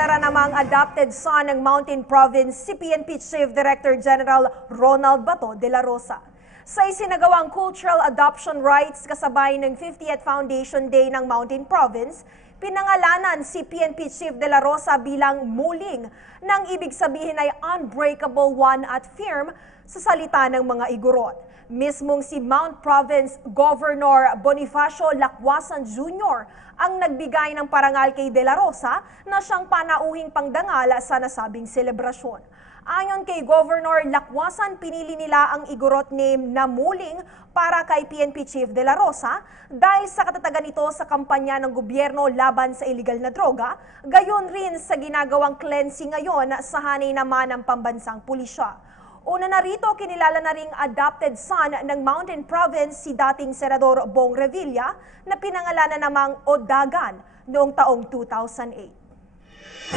Idineklara namang adopted son ng Mountain Province si PNP Chief Director General Ronald Bato de la Rosa. Sa isinagawang Cultural Adoption Rights kasabay ng 50th Foundation Day ng Mountain Province, pinangalanan si PNP Chief de la Rosa bilang muling nang ibig sabihin ay unbreakable one at firm sa salita ng mga igorot. Mismong si Mount Province Governor Bonifacio Lacwasan Jr. ang nagbigay ng parangal kay De La Rosa na siyang panauhing pangdangal sa nasabing selebrasyon. Ayon kay Governor Lacwasan, pinili nila ang igorot name na muling para kay PNP Chief De La Rosa dahil sa katatagan nito sa kampanya ng gobyerno laban sa illegal na droga, gayon rin sa ginagawang cleansing ngayon sa hanay naman ng pambansang pulisya. Una na rito, kinilala na ring adopted son ng Mountain Province si dating Senador Bong Revilla na pinangalanan namang Odagan noong taong 2008.